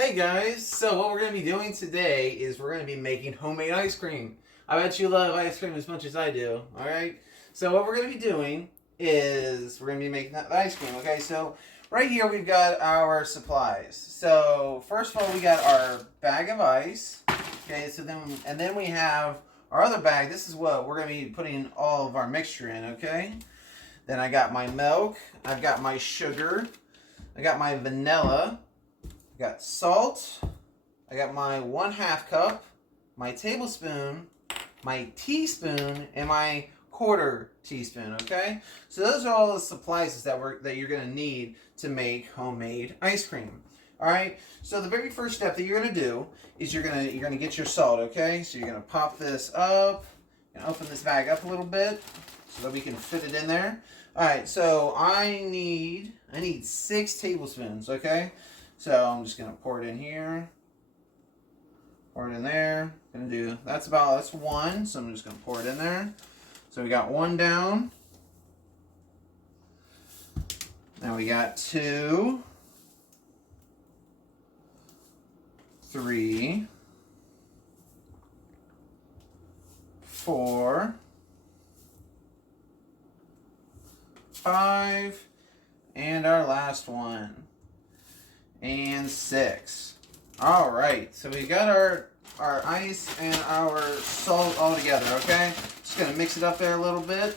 Hey guys, so what we're going to be doing today is we're going to be making homemade ice cream. I bet you love ice cream as much as I do, alright? So what we're going to be doing is we're going to be making that ice cream, okay? So right here we've got our supplies. So first of all we got our bag of ice, okay? So then we have our other bag. This is what we're going to be putting all of our mixture in, okay? Then I got my milk, I've got my sugar, I got my vanilla, I got salt, I got my 1/2 cup, my tablespoon, my teaspoon, and my 1/4 teaspoon, okay? So those are all the supplies that you're gonna need to make homemade ice cream. Alright, so the very first step that you're gonna do is you're gonna get your salt, okay? So you're gonna pop this up and open this bag up a little bit so that we can fit it in there. Alright, so I need 6 tablespoons, okay? So I'm just gonna pour it in here, pour it in there. That's one, so I'm just gonna pour it in there. So we got 1 down. Now we got 2, 3, 4, 5, and our last one. And 6. All right, so we got our ice and our salt all together, okay? Just gonna mix it up there a little bit.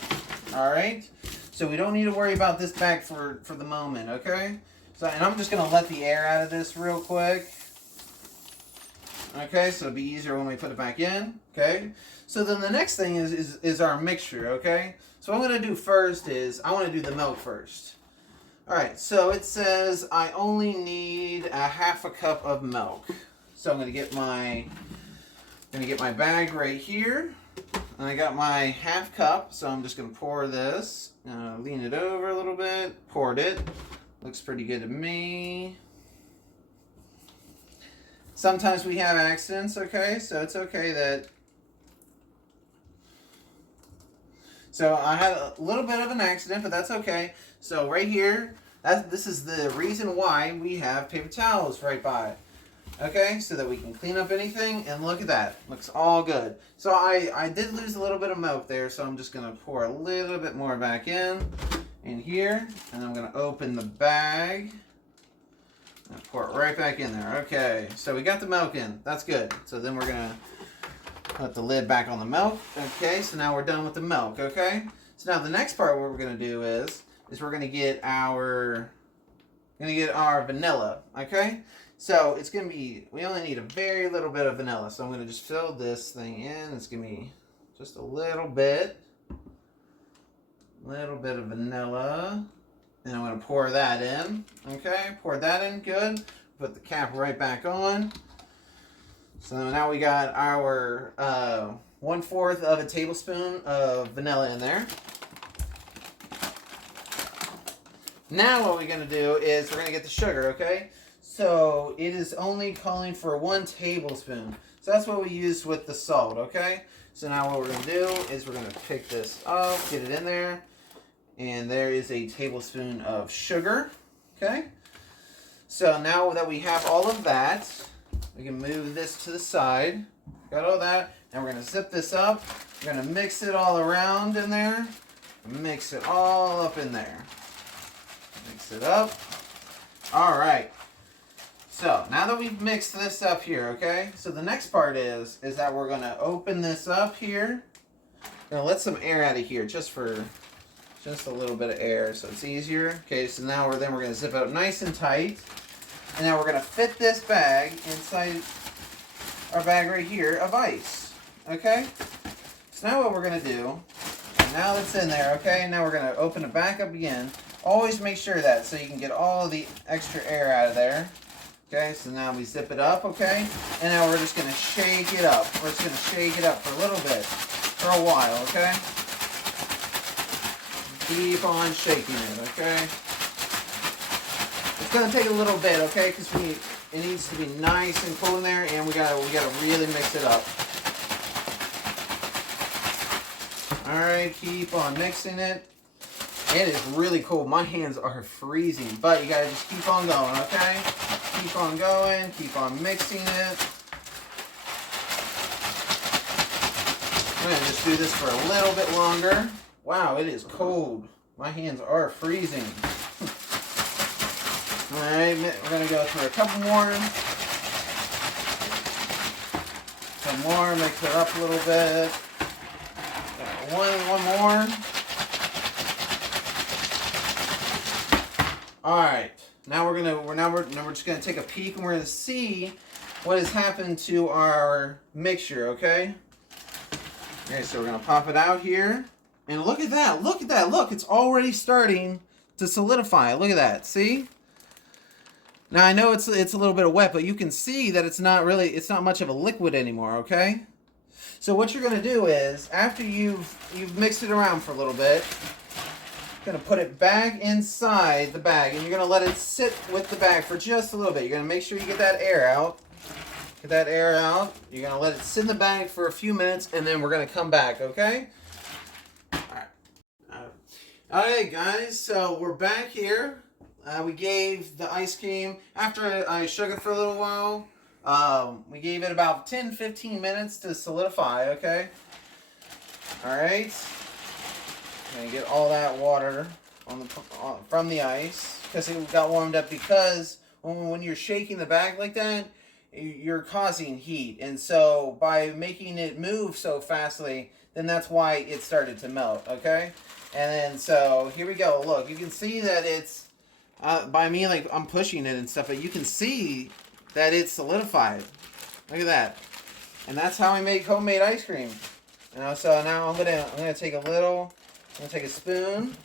All right, so we don't need to worry about this bag for the moment, okay? So, and I'm just gonna let the air out of this real quick. Okay, so it'll be easier when we put it back in, okay? So then the next thing is our mixture, okay? So what I'm gonna do first is I wanna do the milk first. Alright, so it says I only need 1/2 cup of milk. So I'm gonna get my bag right here. And I got my 1/2 cup, so I'm just gonna pour this. Lean it over a little bit, poured it. Looks pretty good to me. Sometimes we have accidents, okay? So it's okay that... So I had a little bit of an accident, but that's okay. So right here, this is the reason why we have paper towels right by. Okay, so that we can clean up anything, and look at that. Looks all good. So I did lose a little bit of milk there, so I'm just going to pour a little bit more back in here, and I'm going to open the bag. And pour it right back in there. Okay, so we got the milk in. That's good. So then we're going to put the lid back on the milk. Okay, so now we're done with the milk, okay? So now the next part what we're going to do is we're going to get our vanilla, okay? So it's going to be, we only need a very little bit of vanilla. So I'm going to just fill this thing in. It's going to be just a little bit of vanilla. And I'm going to pour that in, okay? Pour that in, good. Put the cap right back on. So now we got our 1/4 of a tablespoon of vanilla in there. Now what we're going to do is we're going to get the sugar, okay? So it is only calling for 1 tablespoon. So that's what we used with the salt, okay? So now what we're going to do is we're going to pick this up, get it in there. And there is a tablespoon of sugar, okay? So now that we have all of that, we can move this to the side. Got all that. And we're going to zip this up. We're going to mix it all around in there. Mix it all up in there. Mix it up. All right. So now that we've mixed this up here, okay? So the next part is that we're going to open this up here. Going to let some air out of here just a little bit of air so it's easier. Okay, so now we're going to zip it up nice and tight. And now we're going to fit this bag inside our bag right here of ice. Okay? So now what we're going to do, now that's in there, okay? Now we're going to open it back up again. Always make sure that so you can get all the extra air out of there. Okay, so now we zip it up, okay? And now we're just going to shake it up. We're just going to shake it up for a little bit, for a while, okay? Keep on shaking it, okay? It's going to take a little bit, okay? Because it needs to be nice and cool in there, and we gotta really mix it up. All right, keep on mixing it. It is really cold. My hands are freezing, but you gotta just keep on going, okay? keep on going, keep on mixing it. I'm going to just do this for a little bit longer. Wow, it is cold. My hands are freezing. Alright, we're going to go through a couple more. Some more, mix it up a little bit. One more. Alright, now we're just gonna take a peek and we're gonna see what has happened to our mixture, okay? Okay, so we're gonna pop it out here. And look at that, look at that, look, it's already starting to solidify. Look at that, see? Now I know it's a little bit of wet, but you can see that it's not much of a liquid anymore, okay? So what you're gonna do is, after you've mixed it around for a little bit, you're gonna put it back inside the bag, and you're gonna let it sit with the bag for just a little bit. You're gonna make sure you get that air out. Get that air out. You're gonna let it sit in the bag for a few minutes, and then we're gonna come back, okay? Alright guys, so we're back here. We gave the ice cream, after I shook it for a little while, we gave it about 10-15 minutes to solidify, okay? Alright. And get all that water from the ice, because it got warmed up, because when you're shaking the bag like that, you're causing heat, and so by making it move so fastly, then that's why it started to melt, okay? And then so here we go. Look, you can see that it's by me, like, I'm pushing it and stuff, but you can see that it's solidified. Look at that. And that's how we make homemade ice cream. You know, so now I'm gonna take a little. I'm gonna take a spoon.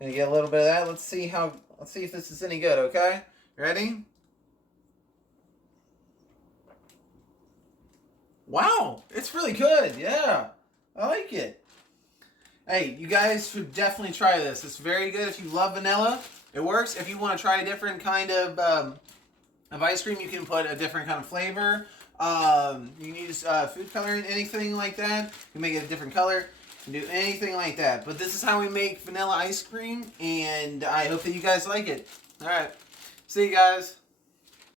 Gonna get a little bit of that. Let's see if this is any good, okay? Ready? Wow, it's really good. Yeah, I like it. Hey, you guys should definitely try this. It's very good if you love vanilla. It works. If you want to try a different kind of ice cream, you can put a different kind of flavor. You can use food coloring, anything like that. You can make it a different color. You can do anything like that. But this is how we make vanilla ice cream, and I hope that you guys like it. All right. See you guys.